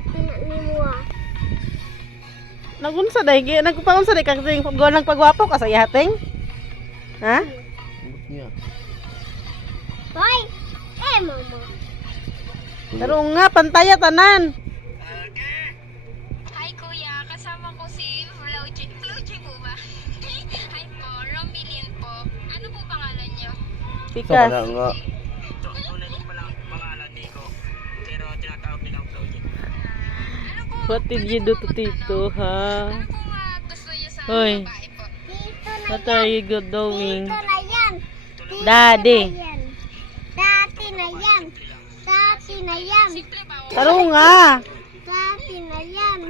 dati na ni mo. Nagunsa day, nagpaunsa day kag go nang pagwapo ka sa ihating? Ha? Niya. Hoy, mama. Pero nga pantaya tanan. Hi kuya, kasama ko si Floji. Floji po ba? Hi po, Rombilin po. Ano po pangalan niyo? Pikas. Nga. Tunay ko pala ang pangalan ni ko. Pero tinatawag nilang Floji. Ano po? What did you do to Tito, ha? Ano po gusto niyo sa Hoy. babae po? Dito na What are you doing? Dito na yan. Daddy. Dati na yan. Dati na yan. Simple ba? Taro nga. Dati na yan.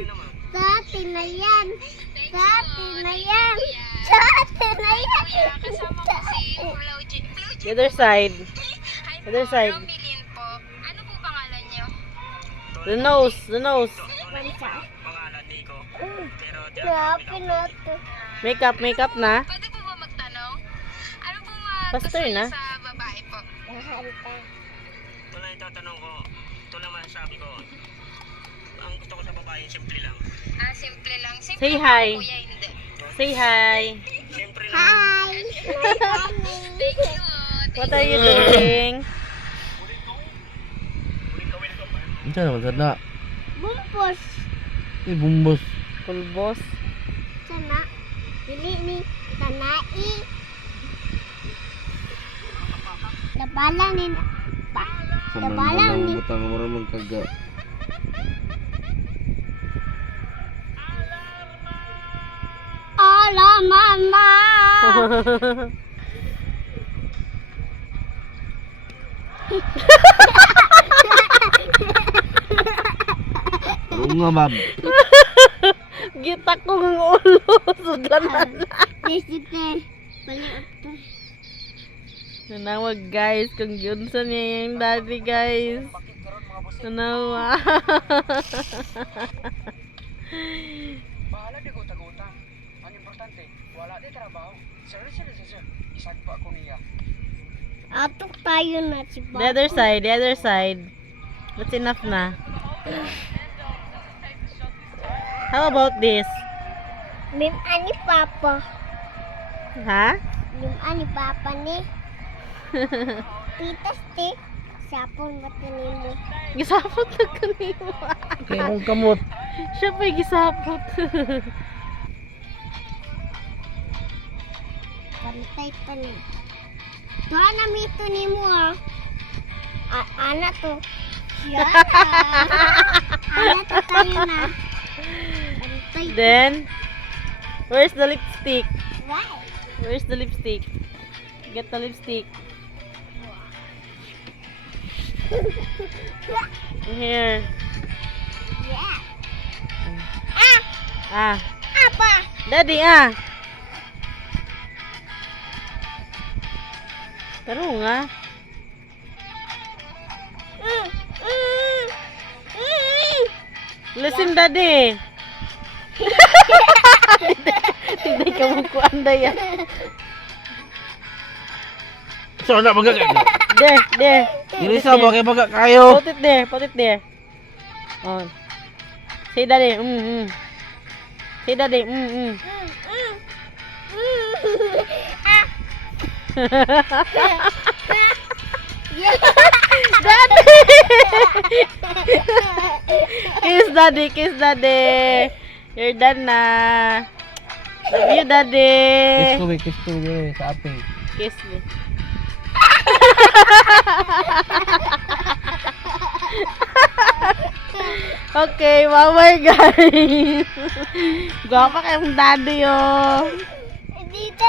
Dati na yan. Thank Dati you. na Thank yan. you, kuya. Dati na yan. Kuya, kasama ko si Floji. Floji. The other side. Hi po, Other side. Rombilin po. Ano po pangalan niyo? The nose, the nose. Pangalan ni ko. Pero Grabe tinatawag na nilang to. Makeup na. Pwede po ba magtanong? Ano po gusto Pastor niyo na. sa babae po? Nakanta. Tunay tatanong ko. Ito lang masasabi ko. Ang gusto ko sa babae, simple lang. Ah, simple lang. Simple Say lang hi. po, kuya, hindi. Say hi. Simple lang. Hi. Thank you. What are you doing? Unsa naman sana? Bumpos. Bumbos. Pulbos. Sana. Dili ni tanai. Labala ni pa. Saman Labala mo ni. nang butang mo ron magkaga. Ala mama. Taro nga bab. Gita ko ng ulo. Sudlanan. Desite. Baliot to. Nanawag guys. Kung yun sa niya yung daddy guys. Nanawa. Bahala di ko taguta. Ang importante, wala di trabaho. Sir. Isagpa ko niya. Atok tayo na si The other side, the other side. That's enough na. How about this? Mim ani papa. Ha? Mim ani papa ni. Tita stick. Sapon matinin mo. Gisapot na kanimo. Kaya kung kamot. Siya pa'y gisapot. Pantay pa ni. Tuha na mito ni mo ah. Ana to. Yan Ana to tayo na. Pantay. Then, where's the lipstick? Why? Where's the lipstick? Get the lipstick. Here. Yeah. Ah. Apa? Daddy, ah. Taro nga. Listen, daddy. Hindi ka mukuan da yan. So na magkaga. De. Dili sa ba kay baga kayo. Put it there. Oh. Say daddy, Say daddy, Daddy! Kiss daddy! You're done na. Love you, daddy. Kiss ko sa ating. Kiss me. Okay, bye-bye guys. Gwapa kayong daddy, oh. Dito